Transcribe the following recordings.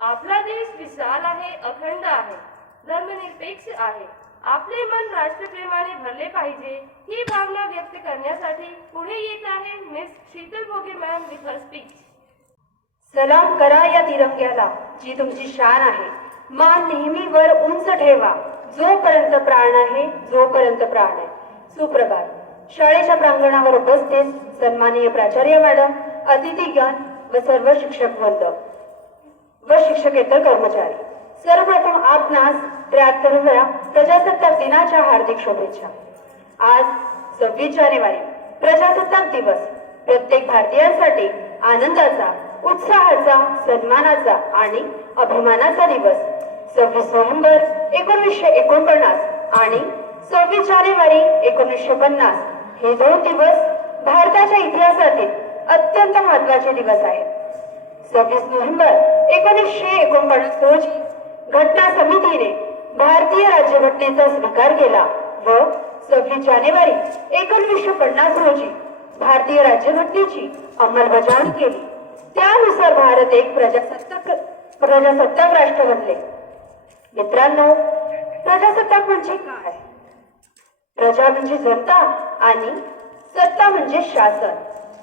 आपला देश विशाल आहे, अखंड आहे, धर्मनिरपेक्ष आहे. आपले मन राष्ट्रप्रेमाने भरले पाहिजे ही भावना व्यक्त करण्यासाठी पुढे येत आहे मिस शीतल भोगे मॅम विथ हर स्पीच. सलाम करा या तिरंग्याला जी तुमची शान आहे. मान नेहमी वर उंच ठेवा जोपर्यंत प्राण आहे, जोपर्यंत प्राण आहे. सुप्रभात. शाळेच्या प्रांगणावर उपस्थित सन्माननीय प्राचार्य मॅडम, अतिथीगण व सर्व शिक्षक वृंद व शिक्षकेतर कर्मचारी, सर्वप्रथम आपणास 73व्या प्रजासत्ताक दिनाच्या हार्दिक शुभेच्छा. आज 26 जानेवारी प्रजासत्ताक दिवस प्रत्येक भारतीयांसाठी आनंदाचा, उत्साहाचा, सन्मानाचा आणि अभिमानाचा दिवस. 26 नोव्हेंबर 1949 आणि 26 जानेवारी 1950 हे दोन दिवस भारताच्या इतिहासातील अत्यंत महत्वाचे दिवस आहेत. 26 नोव्हेंबर 1949 रोजी घटना समितीने भारतीय राज्यघटनेचा स्वीकार केला व 26 जानेवारी 1950 रोजी भारतीय राज्यघटनेची अंमलबजावणी केली. त्यानुसार भारत एक प्रजासत्ताक राष्ट्र बनले. मित्रांनो, प्रजासत्ताक म्हणजे काय? प्रजा म्हणजे जनता आणि सत्ता म्हणजे शासन.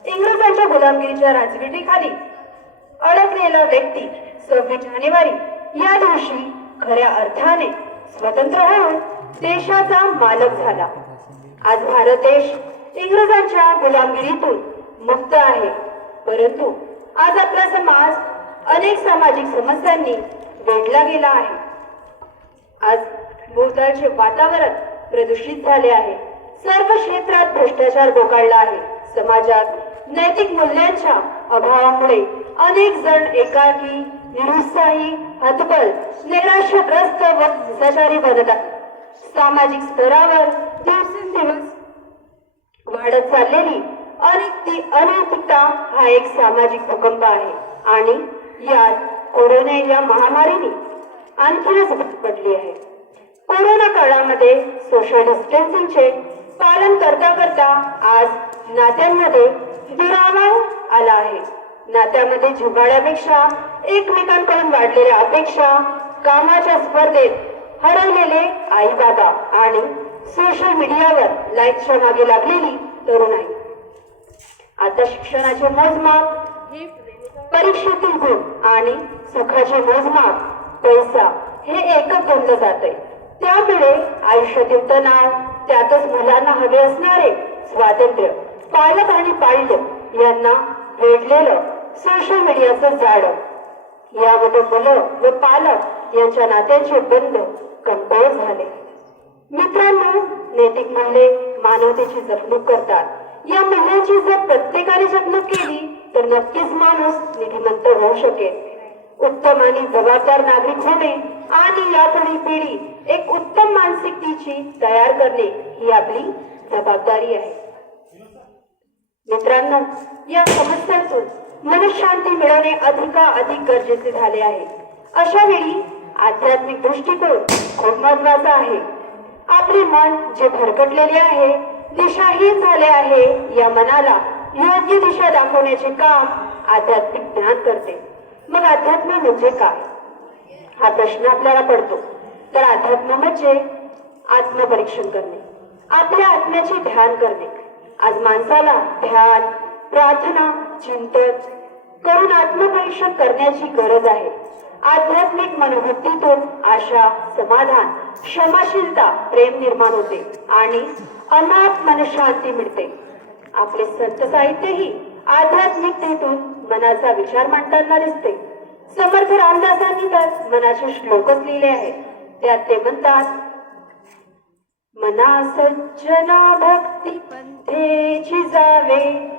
इंग्रजांच्या गुलामगिरीच्या राजवटीखाली अडकलेला व्यक्ती 26 जानेवारी या दिवशी खऱ्या अर्थाने स्वतंत्र होऊन देशाचा मालक झाला. आज भारत देश इंग्रजांच्या गुलामगिरीतून मुक्त आहे, परंतु आज आपला समाज अनेक सामाजिक समस्यांनी वेढला गेला आहे. आज भोवतालचे वातावरण प्रदूषित झाले आहे. सर्व क्षेत्रात भ्रष्टाचार बोकाळला आहे. समाजात नैतिक मूल्यांच्या अभावामुळे अनेक जण एकाकी, निरुत्साही, हतबल, निराशाग्रस्त व हिंसाचारी बनत आहेत. सामाजिक स्तरावर दिवसेंदिवस वाढत चाललेली अनैतिकता हा एक सामाजिक भूकंप आहे आणि यात कोरोना या महामारीने आणखीनच भर पडली आहे. कोरोना काळामध्ये सोशल डिस्टन्सिंगचे पालन करता करता आज नात्यांमध्ये दुरावा आला आहे. नात्यामध्ये जिव्हाळ्यापेक्षा एकमेकांकडून वाढलेल्या अपेक्षा, कामाच्या स्पर्धेत हरवलेले आई बाबा आणि सोशल मीडियावर लाईकच्या मागे लागलेली तरुणाई. आता शिक्षणाचे मोजमाप हे परीक्षेतील गुण आणि सुखाचे मोजमाप पैसा हे एकच बनलं जाते. त्यामुळे आयुष्यातील तणाव, त्यातच मुलांना हवे असणारे स्वातंत्र्य, पालक आणि पाल्य यांना वेढलेलं सोशल मीडियाचं जाळं, यामध्ये मुलं व पालक यांच्या नात्यांचे बंध कमकुवत झाले. मित्रांनो, नैतिक मूल्ये मानवतेची जपणूक करतात. या मूल्यांची जर प्रत्येकाने जपणूक केली तर नक्कीच माणूस निधीमंत होऊ शकेल. उत्तम आणि जबाबदार नागरिक होणे आणि यापुढील पिढी एक उत्तम मानसिकतेची तयार करणे ही आपली जबाबदारी आहे. मित्रांनो, या समस्यांतून मनशांती मिळवणे अधिक गरजेचे झाले आहे. अशा वेळी आध्यात्मिक दृष्टिकोन खूप महत्वाचा आहे. आपले मन जे भरकटलेले आहे, दिशाहीन झाले आहे, या मनाला योग्य दिशा दाखवण्याचे काम आध्यात्मिक ज्ञान करते. मग अध्यात्म म्हणजे काय हा प्रश्न आपल्याला पडतो. तर अध्यात्म म्हणजे आत्मपरीक्षण करणे, आपल्या आत्म्याचे ध्यान करणे. आज माणसाला ध्यान, प्रार्थना, चिंतन करून आत्मपरीक्षण करण्याची गरज आहे. आध्यात्मिक मनोवृत्तीतून आशा, समाधान, क्षमाशीलता, प्रेम निर्माण होते आणि अनाथ मनशांती मिळते. आपले संत साहित्यही आध्यात्मिकतेतून मनाचा विचार मांडताना दिसते. समर्थ रामदासांनी तर मनाचे श्लोकच लिहिले आहेत. त्यात ते म्हणतात, मना सज्जना भक्ती पंथेची जावे,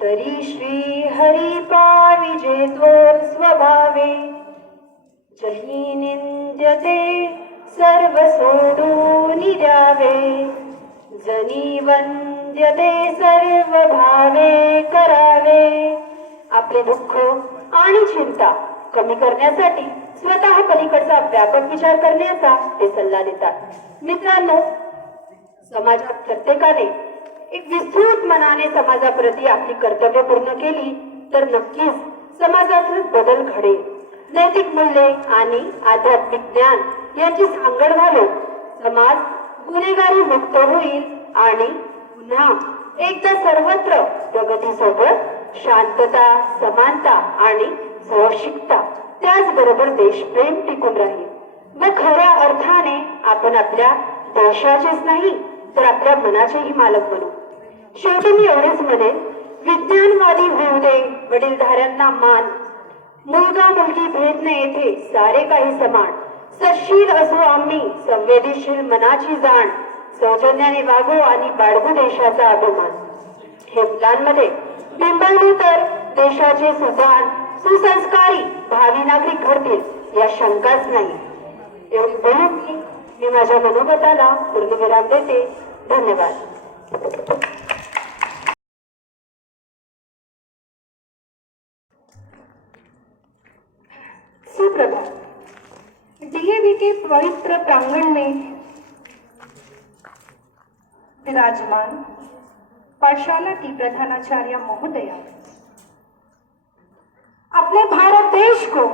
तरी श्री हरी पाविजे तो स्वभावे. जही निंद्यते सर्व सोडून द्यावे, जनी वंद्यते सर्व भावे करावे. आपले दुःख आणि चिंता कमी करण्यासाठी स्वतः पलीकडचा व्यापक विचार करण्याचा ते सल्ला देतात. मित्रांनो, समाजात प्रत्येकाने एक विस्तृत मनाने समाजाप्रती आपली कर्तव्य पूर्ण केली तर नक्कीच समाजात बदल घडेल. नैतिक मूल्ये आणि आध्यात्मिक ज्ञान यांची सांगड घालून समाज गुन्हेगारी मुक्त होईल आणि पुन्हा एकदा सर्वत्र प्रगतीसोबत शांतता, समानता आणि सुरक्षितता, त्याचबरोबर देशप्रेम टिकून राहील व खऱ्या अर्थाने आपण आपल्या देशाचेच नाही तर आपल्या मनाचेही मालक बनू. शेवटी मी एवढेच म्हणेन, विज्ञानवादी होऊ दे, वडीलधाऱ्यांना मान, मुलगा मुलगी भेद न येथे सारे काही समान, सशील असो आम्ही संवेदनशील मनाची जाण, सौजन्याने वागू आणि बाळगू देशाचा अभिमान. हे मुलांमध्ये बिंबवले तर देशाचे सुजाण सुसंस्कारी भावी नागरिक घडतील या शंकाच नाही. एवढी बोलून मी माझ्या मनोगताला पूर्णविराम देते. धन्यवाद. सुप्रभात. डीएवी के पवित्र प्रांगण में विराजमान पाठशाला की प्रधानाचार्य महोदया अपने भारत देश को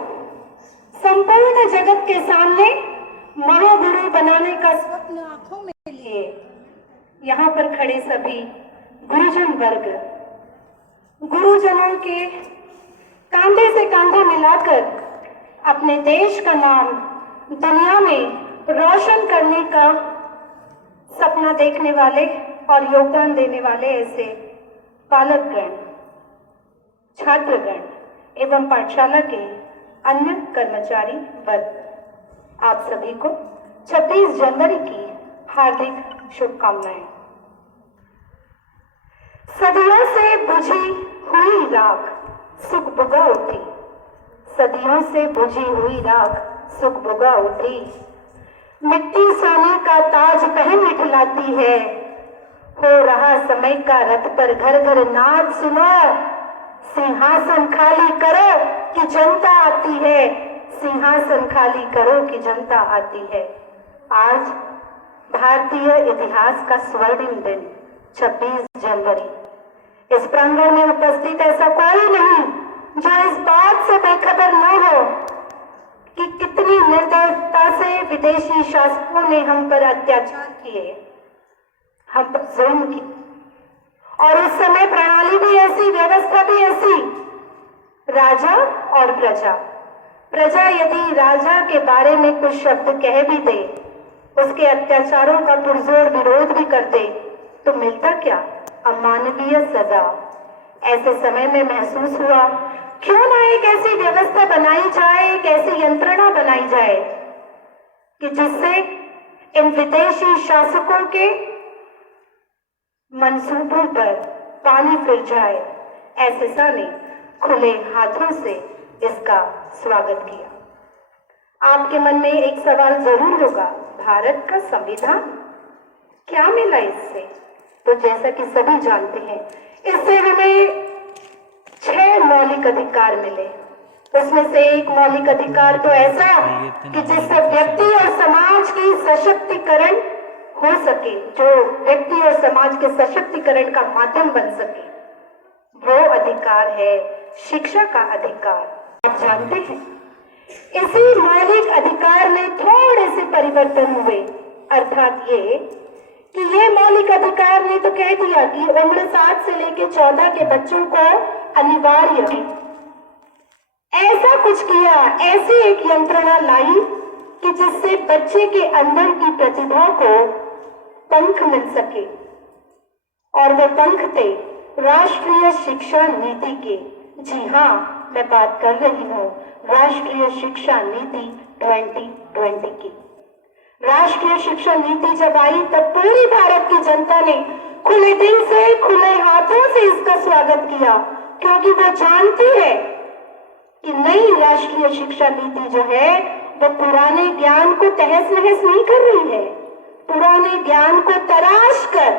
संपूर्ण जगत के सामने महागुरु बनाने का स्वप्न आंखों में लिए यहाँ पर खड़े सभी गुरुजन वर्ग, गुरुजनों के कंधे से कंधा मिलाकर अपने देश का नाम दुनिया में रोशन करने का सपना देखने वाले और योगदान देने वाले ऐसे बालकगण, छात्रगण एवं पाठशाला के अन्य कर्मचारी वर्ग, आप सभी को 26 जनवरी की हार्दिक शुभकामनाएं. सदियों से बुझी हुई राख सुख बुगा उठी, सदियों से बुझी हुई राख सुख बुगा उठी, मिट्टी सोने का ताज कहीं मिठलाती है, हो रहा समय का रथ पर घर घर नाद सुनो, सिंहासन खाली करो कि जनता आती है, सिंहासन खाली करो कि जनता आती है. आज भारतीय इतिहास का स्वर्णिम दिन 26 जनवरी. इस प्रांगण में उपस्थित ऐसा कोई नहीं जो इस बात से बेखबर न हो कि कितनी निर्दयता से विदेशी शासकों ने हम पर अत्याचार किए, हम पर जुल्म किए, और उस समय प्रणाली भी ऐसी, व्यवस्था भी ऐसी, राजा और प्रजा. प्रजा यदि राजा के बारे में कुछ शब्द कह भी दे, उसके अत्याचारों का पुरजोर विरोध भी कर दे, तो मिलता क्या? अमानवीय सजा. ऐसे समय में महसूस हुआ क्यों ना एक ऐसी व्यवस्था बनाई जाए, एक ऐसी यंत्रणा बनाई जाए कि जिससे इन विदेशी शासकों के मंसूबों पर पानी फिर जाए. एसएसए ने खुले हाथों से इसका स्वागत किया. आपके मन में एक सवाल जरूर होगा, भारत का संविधान क्या मिला इससे? तो जैसा कि सभी जानते हैं, इससे हमें 6 मौलिक अधिकार मिले. उसमें से एक मौलिक अधिकार तो ऐसा कि जिससे व्यक्ति और समाज की सशक्तिकरण हो सके, जो व्यक्ति और समाज के सशक्तिकरण का माध्यम बन सके, वो अधिकार है शिक्षा का अधिकार. आप जानते हैं, इसी मौलिक अधिकार में थोड़े से परिवर्तन हुए. अर्थात ये कि ये मौलिक अधिकार ने तो कह दिया कि उम्र 7 से लेकर 14 के बच्चों को अनिवार्य ऐसा कुछ किया, ऐसी एक यंत्रणा लाई कि जिससे बच्चे के अंदर की प्रतिभा को पंख मिल सके. और वो पंख थे राष्ट्रीय शिक्षा नीति के. जी हाँ, मैं बात कर रही हूँ राष्ट्रीय शिक्षा नीति 2020 की. राष्ट्रीय शिक्षा नीति जब आई तब पूरी भारत की जनता ने खुले दिल से, खुले हाथों से इसका स्वागत किया, क्योंकि वो जानती है कि नई राष्ट्रीय शिक्षा नीति जो है वो पुराने ज्ञान को तहस नहस नहीं कर रही है, पुराने ज्ञान को तराश कर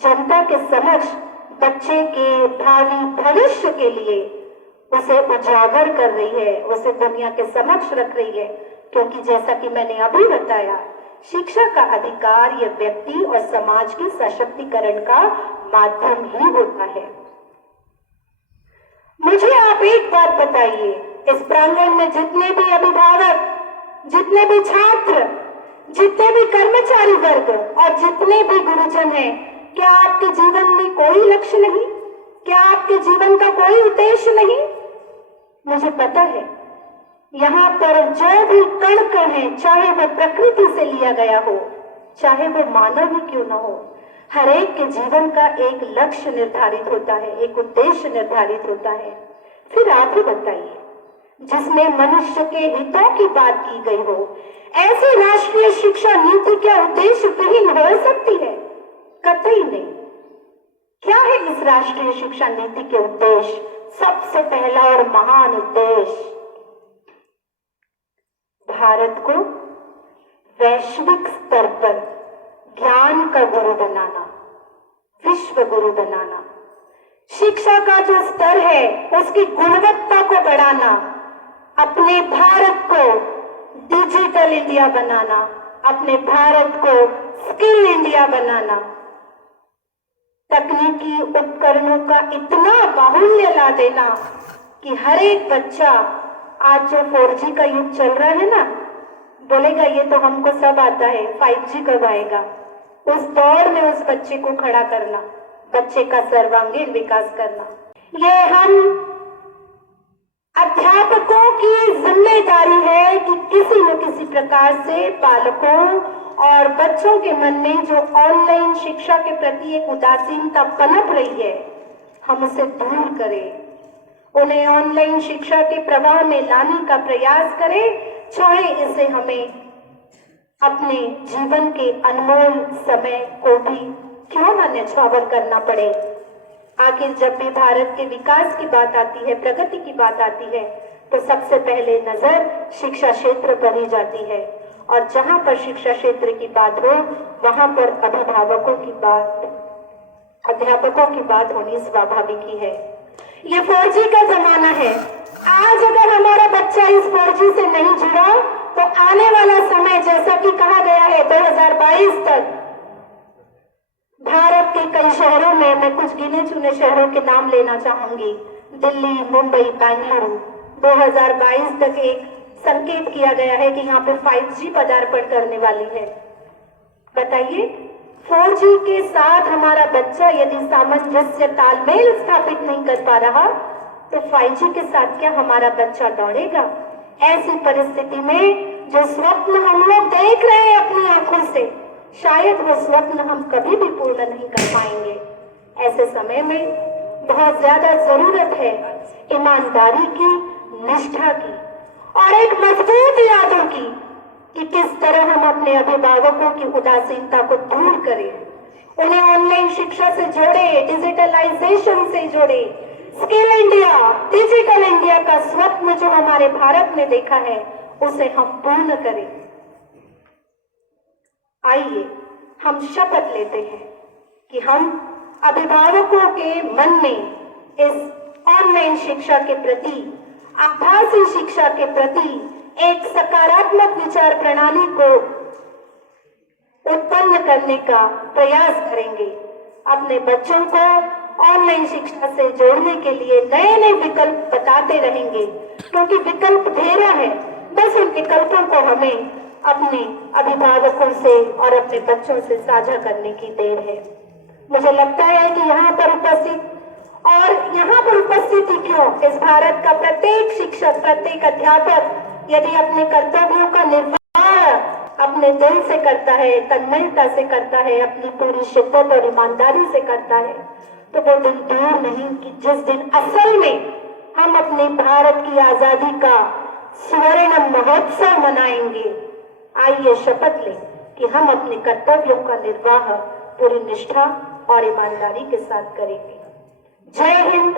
जनता के समक्ष बच्चे के भावी भविष्य के लिए उसे उजागर कर रही है, उसे दुनिया के समक्ष रख रही है. क्योंकि जैसा कि मैंने अभी बताया, शिक्षा का अधिकार ये व्यक्ति और समाज के सशक्तिकरण का माध्यम ही होता है. मुझे आप एक बात बताइए, इस प्रांगण में जितने भी अभिभावक, जितने भी छात्र, जितने भी कर्मचारी वर्ग और जितने भी गुरुजन हैं, क्या आपके जीवन में कोई लक्ष्य नहीं? क्या आपके जीवन का कोई उद्देश्य नहीं? मुझे पता है यहाँ पर जो भी कण है, चाहे वो प्रकृति से लिया गया हो, चाहे वो मानव ही क्यों ना हो, हर एक के जीवन का एक लक्ष्य निर्धारित होता है, एक उद्देश्य निर्धारित होता है। फिर आप ही बताइए, जिसमें मनुष्य के हितों की बात की गई हो, ऐसी राष्ट्रीय शिक्षा नीति क्या उद्देश्य विहीन हो सकती है? कतई नहीं। क्या है इस राष्ट्रीय शिक्षा नीति के उद्देश्य? सबसे पहला और महान उद्देश्य, भारत को वैश्विक स्तर पर ज्ञान का गुरु बनाना, विश्व गुरु बनाना, शिक्षा का जो स्तर है उसकी गुणवत्ता को बढ़ाना, अपने भारत को डिजिटल इंडिया बनाना, अपने भारत को स्किल इंडिया बनाना, तकनीकी उपकरणों का इतना बाहुल्य ला देना कि हर एक बच्चा, आज जो 4G का युग चल रहा है ना, बोलेगा ये तो हमको सब आता है, 5G कब आएगा? उस दौड़ में उस बच्चे को खड़ा करना, बच्चे का सर्वांगीण विकास करना, ये हम अध्यापकों की जिम्मेदारी है कि किसी न किसी प्रकार से पालकों और बच्चों के मन में जो ऑनलाइन शिक्षा के प्रति एक उदासीनता पनप रही है, हम उसे दूर करें, उन्हें ऑनलाइन शिक्षा के प्रवाह में लाने का प्रयास करें, चाहे इसे हमें अपने जीवन के अनमोल समय को भी क्यों न न्यौछावर करना पड़े। आखिर जब भी भारत के विकास की बात आती है, प्रगति की बात आती है, तो सबसे पहले नजर शिक्षा क्षेत्र पर ही जाती है, और जहां पर शिक्षा क्षेत्र की बात हो वहां पर अभिभावकों की बात, अध्यापकों की बात होनी स्वाभाविक ही है। ये 4G का जमाना है। आज अगर हमारा बच्चा इस 4G से नहीं जुड़ा तो आने वाला समय, जैसा कि कहा गया है 2022 तक, भारत के कई शहरों में, मैं कुछ गिने चुने शहरों के नाम लेना चाहूंगी, दिल्ली, मुंबई, बेंगलुरु, 2022 तक एक संकेत किया गया है कि यहाँ पे 5G पदार्पण करने वाली है। बताइए, 4G के साथ हमारा बच्चा यदि सामंजस्य, तालमेल स्थापित नहीं कर पा रहा, तो 5G के साथ क्या हमारा बच्चा दौड़ेगा? ऐसी परिस्थिति में जो स्वप्न हम लोग देख रहे हैं अपनी आंखों से, शायद वो स्वप्न हम कभी भी पूर्ण नहीं कर पाएंगे। ऐसे समय में बहुत ज्यादा जरूरत है ईमानदारी की, निष्ठा की और एक मजबूत यादों की, कि किस तरह हम अपने अभिभावकों की उदासीनता को दूर करें, उन्हें ऑनलाइन शिक्षा से जोड़े, डिजिटलाइजेशन से जोड़े, स्किल इंडिया, डिजिटल इंडिया का स्वप्न जो हमारे भारत ने देखा है उसे हम पूर्ण करें। आइए हम शपथ लेते हैं कि हम अभिभावकों के मन में इस ऑनलाइन शिक्षा के प्रति, आभासी शिक्षा के प्रति एक सकारात्मक विचार प्रणाली को उत्पन्न करने का प्रयास करेंगे। अपने बच्चों को ऑनलाइन शिक्षा से जोड़ने के लिए नए नए विकल्प बताते रहेंगे, क्योंकि विकल्प ढेरों है, बस उन विकल्पों को हमें अपने अभिभावकों से और अपने बच्चों से साझा करने की देर है। मुझे लगता है कि यहाँ पर उपस्थित ही क्यों, इस भारत का प्रत्येक शिक्षक, प्रत्येक अध्यापक यदि अपने कर्तव्यों का निर्वाह अपने दिल से करता है, तन्मयता से करता है, अपनी पूरी शिद्दत और ईमानदारी से करता है, तो वो दिन दूर नहीं कि जिस दिन असल में हम अपने भारत की आजादी का स्वर्ण महोत्सव मनाएंगे। आइए शपथ लें कि हम अपने कर्तव्यों का निर्वाह पूरी निष्ठा और ईमानदारी के साथ करेंगे। जय हिंद,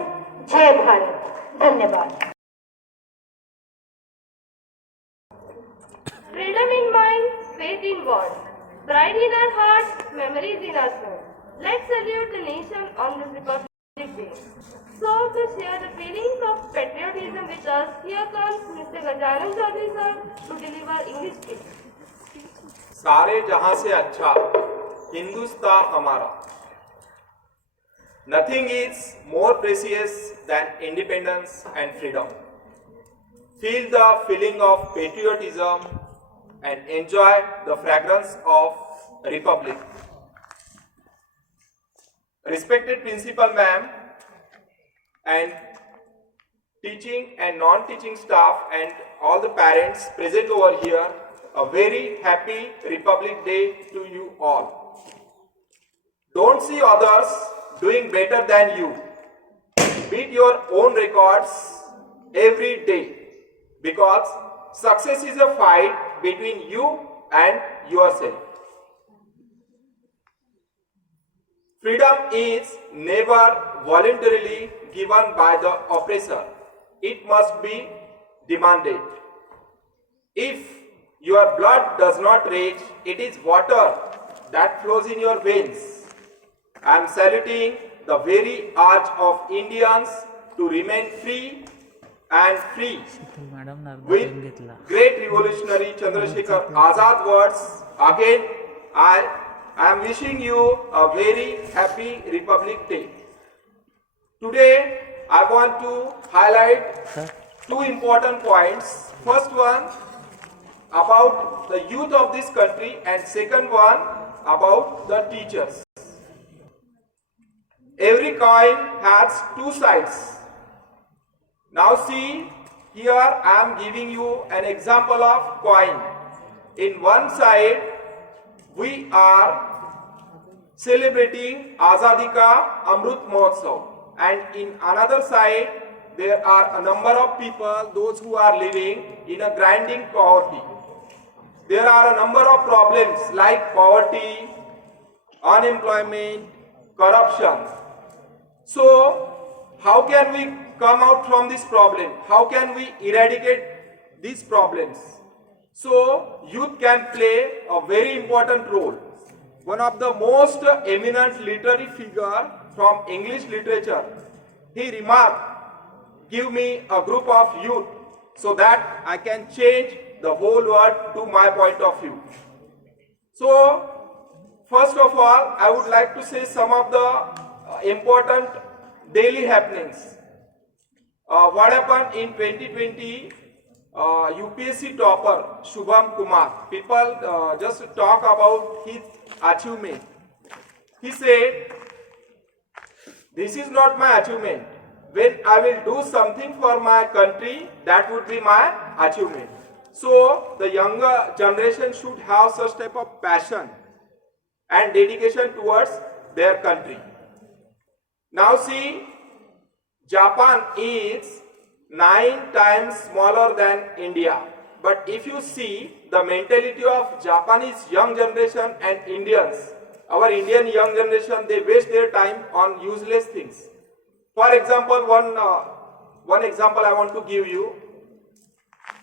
जय भारत। धन्यवाद। Freedom in mind, faith in God, pride in our hearts, memories in our soul. Let's salute the nation on this Republic Day. So, to share the feelings of patriotism with us, here comes Mr. Gajanan Chaudhary sir to deliver English speech. सारे जहां से अच्छा हिंदुस्तान हमारा. Nothing is more precious than independence and freedom. feel the feeling of patriotism, and enjoy the fragrance of Republic. Respected Principal Ma'am and teaching and non-teaching staff and all the parents present over here, a very happy Republic Day to you all. Don't see others doing better than you. Beat your own records every day, because success is a fight between you and yourself. Freedom is never voluntarily given by the oppressor. It must be demanded. If your blood does not rage, it is water that flows in your veins. I am saluting the very urge of Indians to remain free and free. With great revolutionary Chandrasekhar Azad words, again I am wishing you a very happy Republic Day. Today I want to highlight two important points. First one about the youth of this country, and second one about the teachers. Every coin has two sides. Now see, here I am giving you an example of coin. In one side, we are celebrating Azadi Ka Amrut Mahotsav, and in another side, there are a number of people, those who are living in a grinding poverty. There are a number of problems like poverty, unemployment, corruption. So, how can we come out from this problem? How can we eradicate these problems? So, youth can play a very important role. One of the most eminent literary figure from English literature, he remarked, "Give me a group of youth so that I can change the whole world to my point of view." So, first of all, I would like to say some of the important daily happenings. What happened in 2020, UPSC topper Shubham Kumar. People just talk about his achievement. He said, "This is not my achievement. When I will do something for my country, that would be my achievement." So the younger generation should have such type of passion and dedication towards their country. Now see, Japan is 9 times smaller than India. But if you see the mentality of Japanese young generation and Indians, our Indian young generation, they waste their time on useless things. For example, one example I want to give you.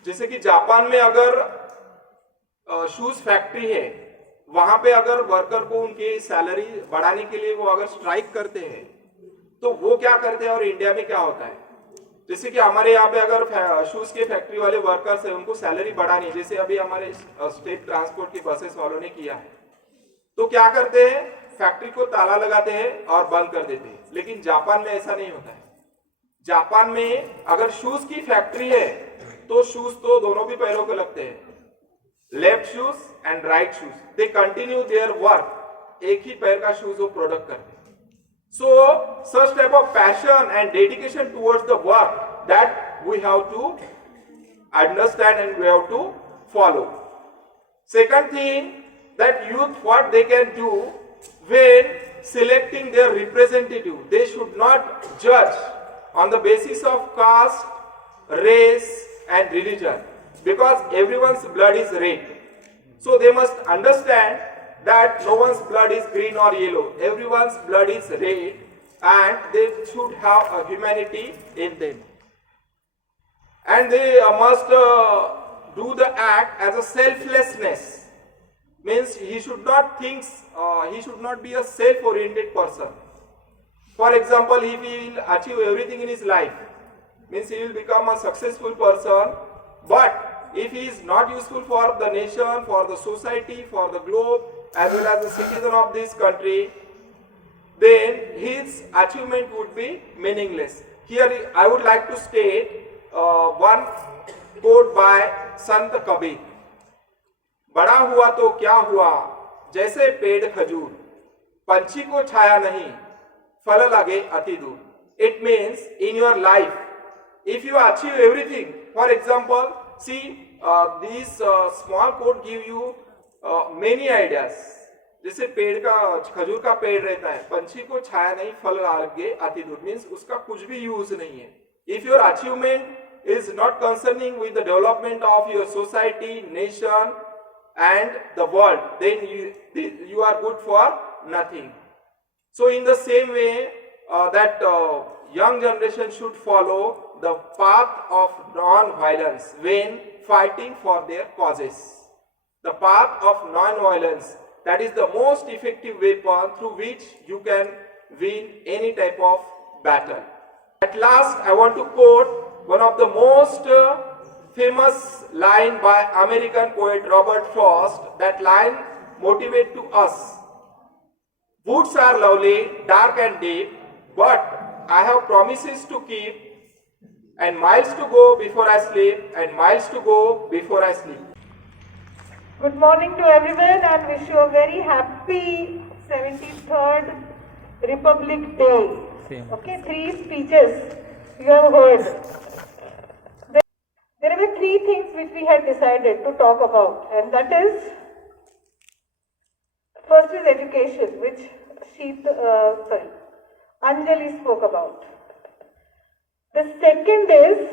जैसे कि Japan में अगर shoes factory है, वहां पे अगर worker को उनकी सैलरी बढ़ाने के लिए वो अगर स्ट्राइक करते हैं, तो वो क्या करते हैं और इंडिया में क्या होता है? जैसे कि हमारे यहाँ पे अगर शूज के फैक्ट्री वाले वर्कर्स है, उनको सैलरी बढ़ानी, जैसे अभी हमारे स्टेट ट्रांसपोर्ट की बसेस वालों ने किया है, तो क्या करते हैं? फैक्ट्री को ताला लगाते हैं और बंद कर देते हैं। लेकिन जापान में ऐसा नहीं होता है। जापान में अगर शूज की फैक्ट्री है, तो शूज तो दोनों भी पैरों को लगते हैं, left shoes and right shoes. They continue their work, एक ही पैर का शूज वो प्रोडक्ट करते हैं। So such type of passion and dedication towards the work that we have to understand and we have to follow. Second thing, that youth, what they can do when selecting their representative, they should not judge on the basis of caste, race and religion, because everyone's blood is red. So they must understand that no one's blood is green or yellow, everyone's blood is red, and they should have a humanity in them, and they must do the act as a selflessness. Means he should not think, he should not be a self-oriented person. For example, if he will achieve everything in his life, means he will become a successful person, but if he is not useful for the nation, for the society, for the globe, as well as the citizen of this country, then his achievement would be meaningless. Here I would like to state one quote by संत कबीर, बड़ा हुआ तो क्या हुआ जैसे पेड़ खजूर, पंछी को छाया नहीं फल लगे अति दूर। It means in your life, if you achieve everything, for example, see these small quote give you many ideas. जैसे पेड़ का, खजूर का पेड़ रहता है, पंछी को छाया नहीं फल लगे अति दूर, मीन्स उसका कुछ भी यूज नहीं है। If your achievement is not concerning with the development of your society, nation and the world, then you are good for nothing. So in the same way that young generation should follow the path of non-violence when fighting for their causes. The path of non-violence, that is the most effective weapon through which you can win any type of battle. At last, I want to quote one of the most famous line by American poet Robert Frost. That line motivates to us. Woods are lovely, dark and deep, but I have promises to keep, and miles to go before I sleep, and miles to go before I sleep. Good morning to everyone and wish you a very happy 73rd Republic Day. Okay, 3 speeches you have heard. There were 3 things which we had decided to talk about, and that is, first is education, which Anjali spoke about. The second is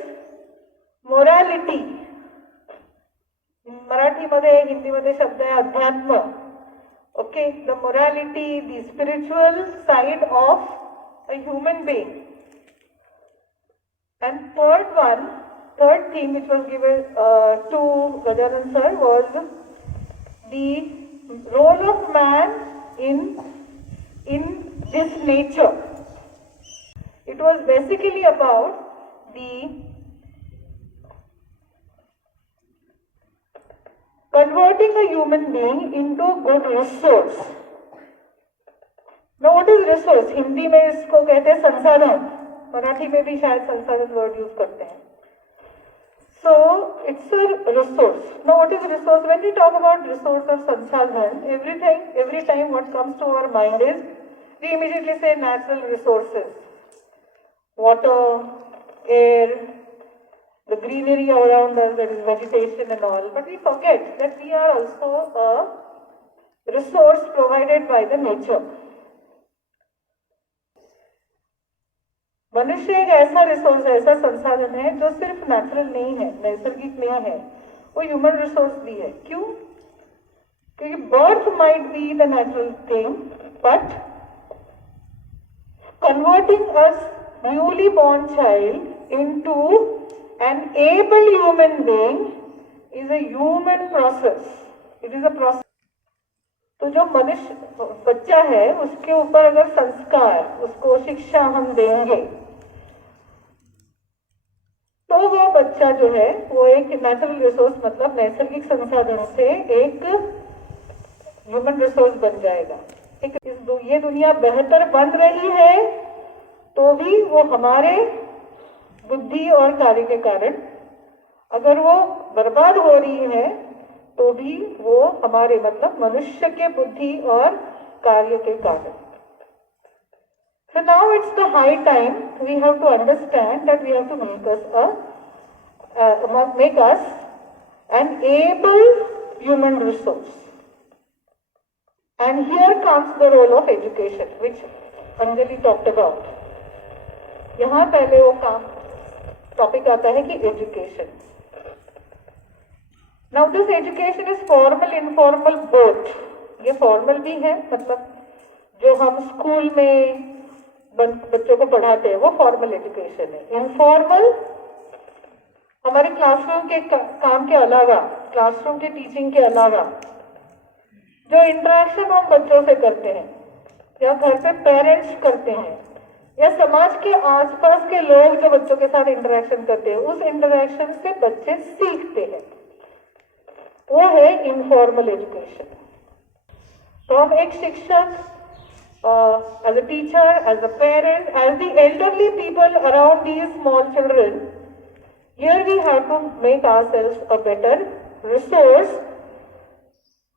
morality. Marathi मध्ये, हिंदी मध्ये शब्द आहे अध्यात्म. Okay, the morality, the spiritual side of a human being. And third theme which was given to Gajanan sir was the role of man in this nature. It was basically about the converting a human being into a good resource. Now what is resource? Hindi में इसको कहते हैं संसाधन, मराठी में भी शायद संसाधन word use करते हैं. So it's a resource. Now what is resource? When we talk about resource or sansadhan, every time what comes to our mind is, we immediately say natural resources. Water, air, the greenery around us, that is vegetation and all. But we forget that we are also a resource provided by the nature. मनुष्य एक ऐसा resource है, ऐसा संसाधन है जो सिर्फ natural नहीं है, नैसर्गिक नहीं है, वो ह्यूमन रिसोर्स भी है. क्यों? क्योंकि birth might be the natural thing, but converting us newly born child into an able human being is a human process. It is a process. तो जो मनुष्य बच्चा है उसके ऊपर अगर संस्कार, उसको शिक्षा हम देंगे तो वो बच्चा जो है वो एक नेचुरल रिसोर्स, मतलब नैसर्गिक संसाधन से एक ह्यूमन रिसोर्स बन जाएगा. ये दुनिया बेहतर बन रही है तो भी वो हमारे बुद्धि और कार्य के कारण, अगर वो बर्बाद हो रही है तो भी वो हमारे, मतलब मनुष्य के बुद्धि और कार्य के कारण. So now it's the high time we have to understand that we have to make us an able human resource. And here comes the role of education, which Anjali talked about. यहाँ पहले वो topic आता है कि education. Now this education is formal informal both. ये formal भी है, मतलब जो हम स्कूल में बच्चों को पढ़ाते हैं वो फॉर्मल एजुकेशन है. इनफॉर्मल हमारे क्लासरूम के काम के अलावा, क्लासरूम के टीचिंग के अलावा जो इंटरेक्शन हम बच्चों से करते हैं या घर पे पेरेंट्स करते हैं या समाज के आसपास के लोग जो बच्चों के साथ इंटरेक्शन करते हैं, उस इंटरेक्शन से बच्चे सीखते हैं, वो है इनफॉर्मल एजुकेशन. तो हम एक शिक्षक, as a teacher, as a parent, as the elderly people around these small children, Here we have to make ourselves a better resource.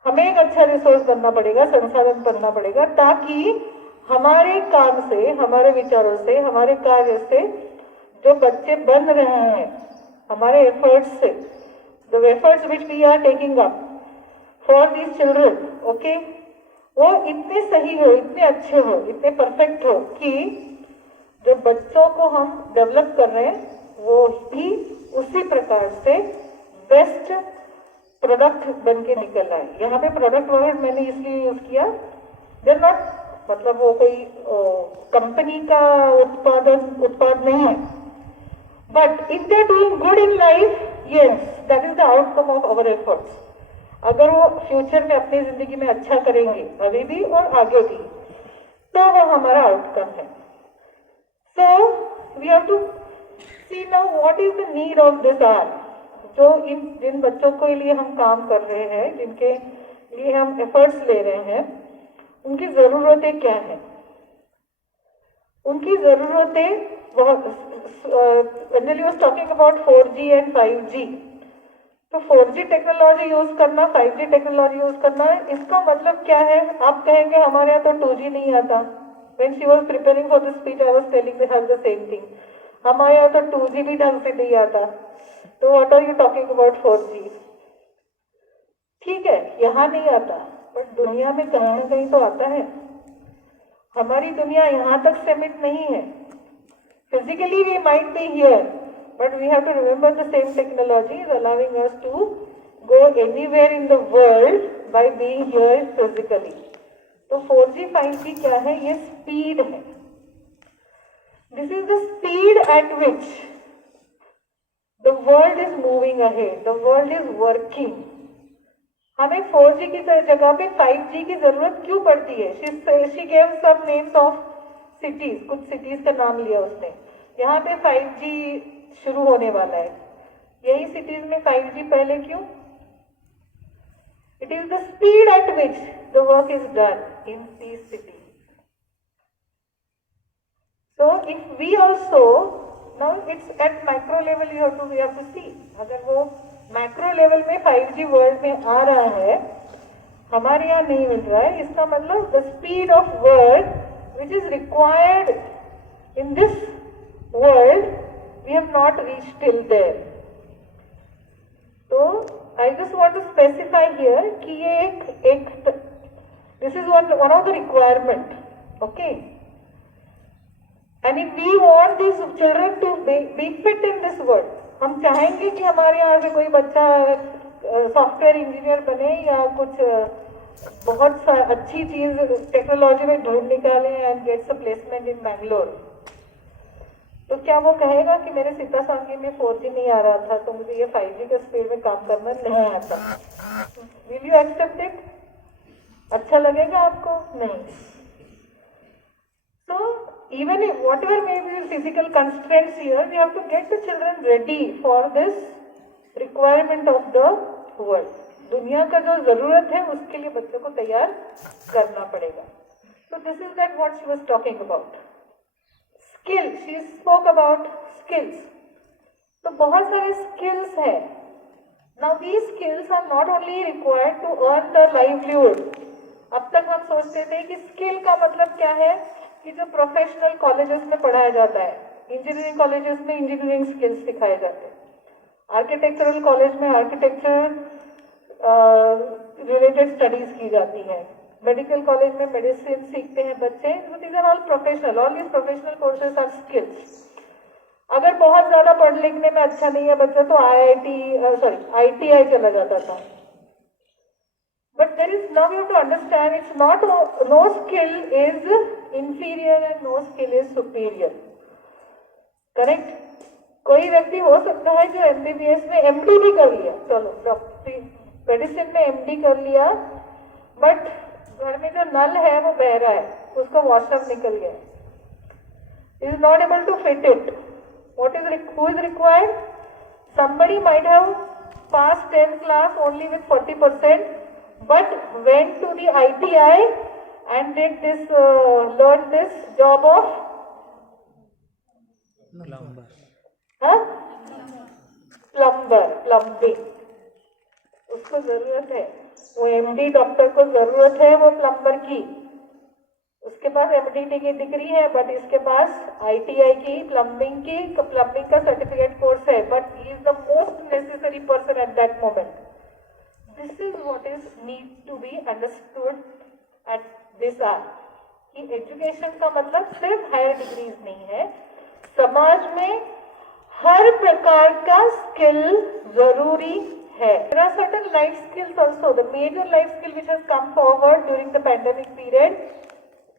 हमें एक अच्छा रिसोर्स बनना पड़ेगा, संसाधन बनना पड़ेगा, ताकि हमारे काम से, हमारे विचारों से, हमारे कार्य से जो बच्चे बन रहे हैं, हमारे एफर्ट्स से, the efforts which we are taking up for these children, okay, वो इतने सही हो, इतने अच्छे हो, इतने परफेक्ट हो कि जो बच्चों को हम डेवलप कर रहे हैं वो भी उसी प्रकार से बेस्ट प्रोडक्ट बन के निकल आए। यहाँ पे प्रोडक्ट वर्ड मैंने इसलिए यूज किया, देर नॉट, मतलब वो कोई कंपनी का उत्पाद नहीं है, but if they are doing good in life, yes, that is the outcome of our efforts. अगर वो फ्यूचर में अपनी जिंदगी में अच्छा करेंगे, अभी भी और आगे भी, तो वो हमारा आउटकम है। So we have to see now what is the need of this hour. जो जिन बच्चों के लिए हम काम कर रहे हैं, जिनके लिए हम एफर्ट्स ले रहे हैं, उनकी ज़रूरतें क्या हैं? उनकी ज़रूरतें बहुत, Anjali was talking about 4G and 5G. तो 4G टेक्नोलॉजी यूज करना, 5G टेक्नोलॉजी यूज करना, इसका मतलब क्या है? आप कहेंगे हमारे यहाँ तो 2G नहीं आता। When she was preparing for the speech, I was telling her the same thing. हमारे यहाँ तो 2G भी ढंग से नहीं आता, तो what are you talking about 4G? ठीक है, यहाँ नहीं आता, बट दुनिया में कहीं ना कहीं तो आता है। हमारी दुनिया यहाँ तक सीमित नहीं है। Physically we might be here, but we have to remember the same technology is allowing us to go anywhere in the world by being here physically. तो 4G 5G क्या है? ये स्पीड है। This is the speed at which the world is moving ahead, the world is working. हमें 4G की जगह पे 5G की जरूरत क्यों पड़ती है? She gave some names of cities, कुछ cities का नाम लिया उसने। यहाँ पे 5G शुरू होने वाला है, यही cities में 5G पहले क्यों? It is the speed at which the work is done in these cities. So if we also, now it's at macro level we have to see. अगर वो macro level में 5G world में आ रहा है, हमारे यहाँ नहीं मिल रहा है, इसका मतलब the speed of work which is required in this world, we have not reached till there. So I just want to specify here कि ये एक this is one of the requirement, okay? And if we want these children to be fit in this world, हम चाहेंगे कि हमारे यहाँ से कोई बच्चा सॉफ्टवेयर इंजीनियर बने या कुछ बहुत अच्छी चीज टेक्नोलॉजी में ढूंढ निकाले and gets a placement in Bangalore, तो क्या वो कहेगा कि मेरे सीता सांगी में 4G नहीं आ रहा था तो मुझे ये 5G के स्पीड में काम करना नहीं आता? Will you accept it? अच्छा लगेगा आपको? नहीं। So even if whatever may be the physical constraints here, we have to get the children ready for this requirement of the world. दुनिया का जो जरूरत है उसके लिए बच्चों को तैयार करना पड़ेगा। So this is that what she was talking about. Skill, she spoke about skills. तो बहुत सारे skills हैं। Now these skills are not only required to earn the livelihood. अब तक हम सोचते थे कि स्किल का मतलब क्या है कि जो प्रोफेशनल कॉलेजेस में पढ़ाया जाता है, इंजीनियरिंग कॉलेजेस में इंजीनियरिंग स्किल्स सिखाए जाते हैं, आर्किटेक्चरल कॉलेज में आर्किटेक्चर रिलेटेड स्टडीज की जाती है, मेडिकल कॉलेज में मेडिसिन सीखते हैं बच्चे। These are all professional, all these professional courses are skills. अगर बहुत ज्यादा पढ़ लिखने में अच्छा नहीं है बच्चा तो ITI चला जाता था। But there is, now you have to understand, it's not, no skill is inferior and no skill is superior. Correct? कोई व्यक्ति हो सकता है जो MBBS में MD भी कर लिया, चलो मेडिसिन में MD कर लिया, बट घर में जो नल है वो बह रहा है, उसको वॉशअप निकल गया, is not able to fit it. Who is required? Somebody might have passed 10th class only with 40%, but went to the ITI and did this, learned this job of plumbing, उसको जरूरत है, वो MD doctor को जरूरत है वो plumber की, उसके पास एमडी की डिग्री है बट इसके पास आईटीआई की प्लम्बिंग का सर्टिफिकेट कोर्स है, but he is the most necessary person at that moment. This is what is need to be understood at this hour कि एजुकेशन का मतलब सिर्फ हायर डिग्रीज नहीं है, समाज में हर प्रकार का स्किल जरूरी है. There are certain life skills also. The major life skill which has come forward during the pandemic period.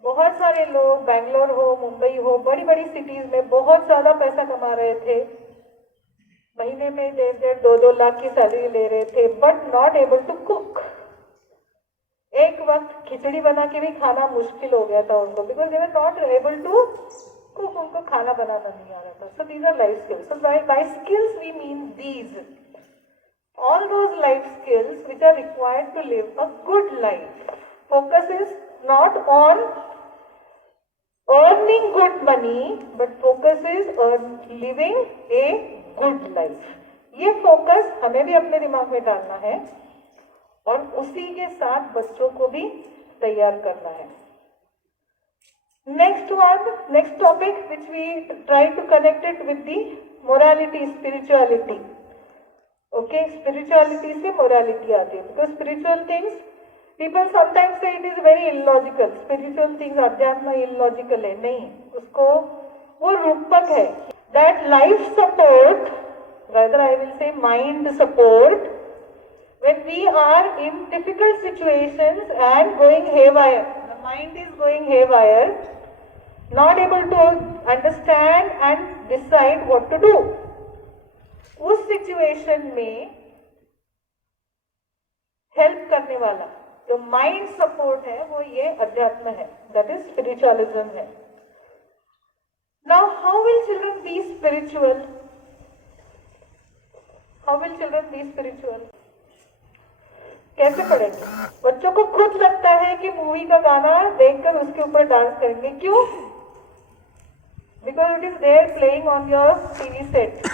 बहुत सारे लोग बैंगलोर हो, मुंबई हो, बड़ी बड़ी सिटीज में बहुत ज्यादा पैसा कमा रहे थे, महीने में 1.5-2 लाख की सैलरी ले रहे थे, but not able to cook. एक वक्त खिचड़ी बना के भी खाना मुश्किल हो गया था उनको, because they were not able to cook, उनको खाना बनाना नहीं आ रहा था. So these are life skills. So by skills we mean these all those life skills which are required to live a good life. Focus is not on earning good money, but focus is on living a good life. ये focus हमें भी अपने दिमाग में डालना है और उसी के साथ बच्चों को भी तैयार करना है. Next topic which we try to connect it with the morality, spirituality. Okay, spirituality से morality आती है, because spiritual things, people sometimes say it is very illogical. Spiritual things अध्यात्म illogical है, नहीं, उसको वो रूपक है. That life support, rather I will say mind support, when we are in difficult situations and going haywire, the mind is going haywire, not able to understand and decide what to do. उस situation में help करने वाला जो mind support है वो ये अध्यात्म है, दैट इज स्पिरिचुअलिज्म है. Now how will children B spiritual? कैसे पढ़ेंगे? बच्चों को खुद लगता है कि मूवी का गाना देखकर उसके ऊपर डांस करेंगे. क्यों? Because it is there playing on your TV set.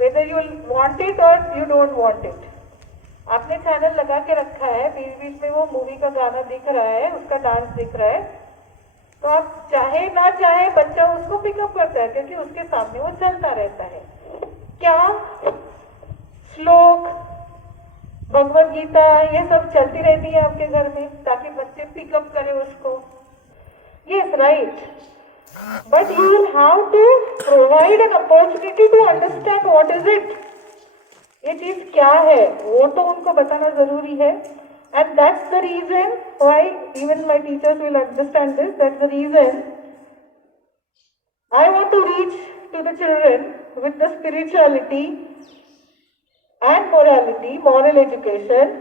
Whether you want it or you don't want it, आपने चैनल लगा के रखा है, बीच बीच में वो मूवी का गाना दिख रहा है, उसका डांस दिख रहा है, तो आप चाहे ना चाहे बच्चा उसको पिकअप करता है क्योंकि उसके सामने वो चलता रहता है. क्या श्लोक, भगवत गीता, ये सब चलती रहती है आपके घर में ताकि बच्चे पिकअप करें उसको. Yes, right. But you will have to provide an opportunity to understand what is it. ये चीज क्या है वो तो उनको बताना जरूरी है. And that's the reason why even my teachers will understand this. That's the reason I want to reach to the children with the spirituality and morality, moral education,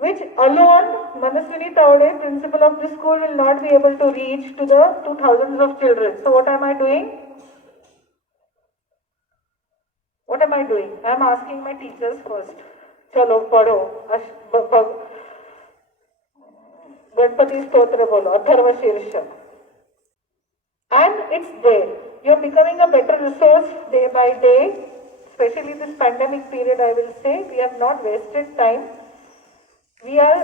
which alone Manaswini Taude, principal of this school, will not be able to reach to the 2000s of children. So what am I doing? I am asking my teachers first. चलो पढ़ो, गणपति स्तोत्र बोलो, अथर्व शीर्ष. And it's there. You're becoming a better resource day by day. Especially this pandemic period, I will say, we have not wasted time. We are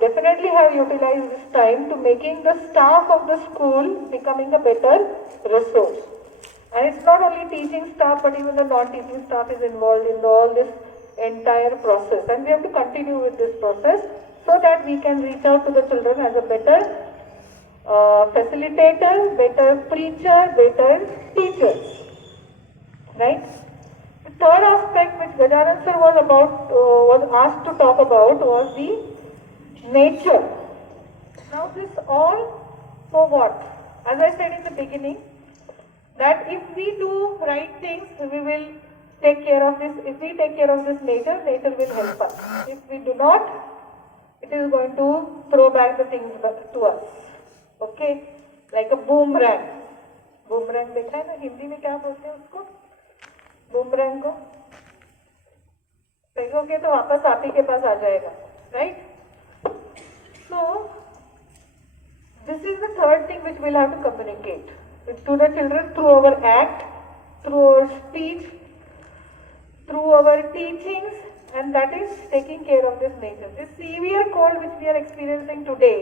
definitely have utilized this time to making the staff of the school becoming a better resource. And it's not only teaching staff, but even the non-teaching staff is involved in all this entire process. And we have to continue with this process so that we can reach out to the children as a better facilitator, better preacher, better teacher. Right? The third aspect which Gajanan sir was asked to talk about was the nature. Now this all for what? As I said in the beginning, that if we do right things, we will take care of this. If we take care of this nature, nature will help us. If we do not, it is going to throw back the things to us. Okay? Like a boomerang. Boomerang देखा है ना? हिंदी में क्या बोलते हैं उसको? Boomerang को फेंकोगे तो वापस आप ही के पास आ जाएगा. Right? So this is the third thing which will have to communicate to the children through our act, through our speech, through our teachings, and that is taking care of this nature. This severe cold which we are experiencing today,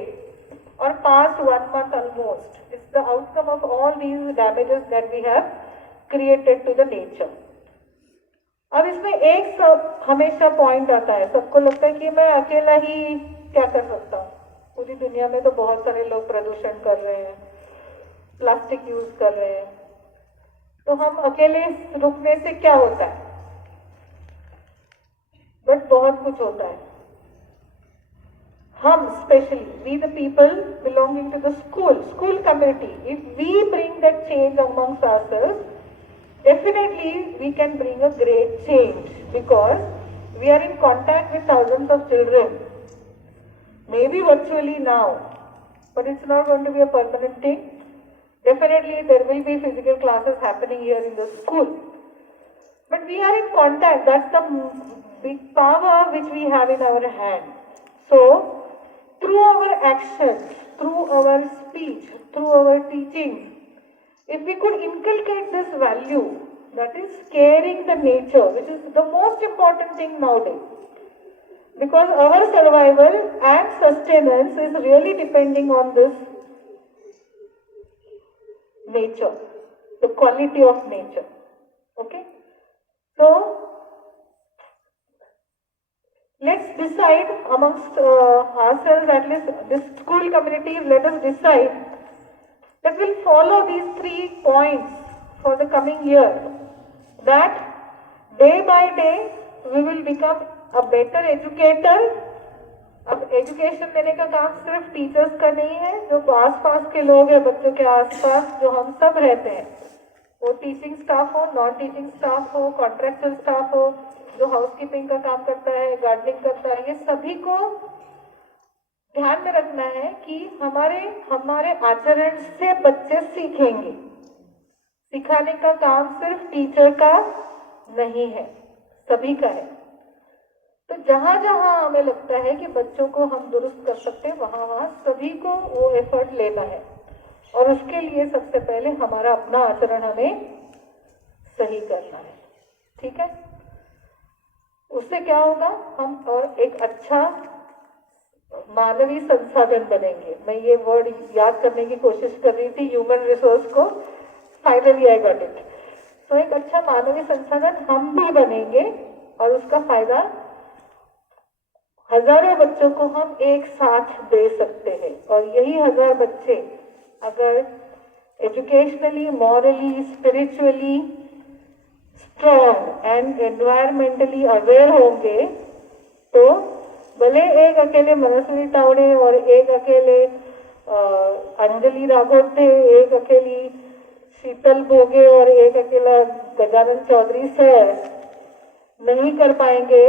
or past 1 month almost, is the outcome of all these damages that we have created to the nature. अब इसमें एक हमेशा point आता है, सबको लगता है कि मैं अकेला ही क्या कर सकता हूँ, पूरी दुनिया में तो बहुत सारे लोग प्रदूषण कर रहे हैं, प्लास्टिक यूज कर रहे हैं, तो हम अकेले रुकने से क्या होता है? बट बहुत कुछ होता है. हम specially we the people belonging to the school community, if we bring that change amongst ourselves, definitely we can bring a great change, because we are in contact with thousands of children, maybe virtually now, but it's not going to be a permanent thing. Definitely there will be physical classes happening here in the school, but we are in contact. That's the big power which we have in our hand. So through our actions, through our speech, through our teaching, if we could inculcate this value, that is caring the nature, which is the most important thing nowadays, because our survival and sustenance is really depending on this nature, the quality of nature. Okay, so let's decide amongst ourselves, at least this school community, let us decide that will follow these 3 points for the coming year, that day by day we will become a better educator. अब education देने का काम सिर्फ teachers का नहीं है, जो आसपास के लोग हैं, बच्चों के आसपास जो हम सब रहते हैं, वो टीचिंग स्टाफ हो, नॉन टीचिंग स्टाफ हो, कॉन्ट्रेक्चुअल स्टाफ हो, जो हाउसकीपिंग का काम करता है, गार्डनिंग करता है, ये सभी को ध्यान में रखना है कि हमारे आचरण से बच्चे सीखेंगे. सिखाने का काम सिर्फ टीचर का नहीं है, सभी का है. तो जहां जहां हमें लगता है कि बच्चों को हम दुरुस्त कर सकते हैं, वहां वहां सभी को वो एफर्ट लेना है, और उसके लिए सबसे पहले हमारा अपना आचरण हमें सही करना है. ठीक है, उससे क्या होगा, हम और एक अच्छा मानवीय संसाधन बनेंगे. मैं ये वर्ड याद करने की कोशिश कर रही थी, ह्यूमन रिसोर्स को, फाइनली आई गॉट इट. तो एक अच्छा मानवीय संसाधन हम भी बनेंगे, और उसका फायदा हजारों बच्चों को हम एक साथ दे सकते हैं. और यही 1000 बच्चे अगर educationally, morally, spiritually strong and environmentally aware होंगे, तो भले एक अकेले मनस्विनी तावड़े और एक अकेले अंजलि राघव थे, एक अकेली शीतल भोगे और एक अकेला गजानन चौधरी सर नहीं कर पाएंगे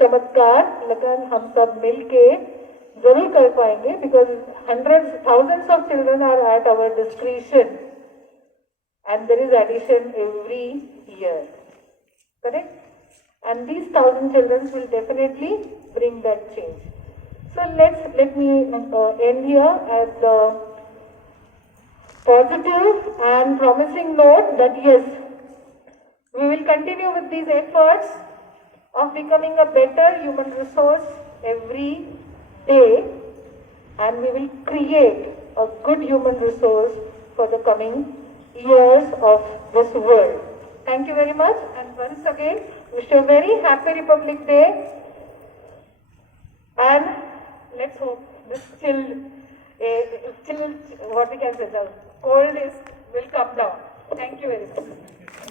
चमत्कार, लेकिन हम सब मिलके जरूर कर पाएंगे, because hundreds, thousands of children are at our discretion and there is addition every year. Correct? And these 1000 children will definitely bring that change. So let me end here at the positive and promising note that yes, we will continue with these efforts of becoming a better human resource every day, and we will create a good human resource for the coming years of this world. Thank you very much, and once again wish you a very happy Republic Day, and let's hope this chill, what we can say, the cold will come down. Thank you very much.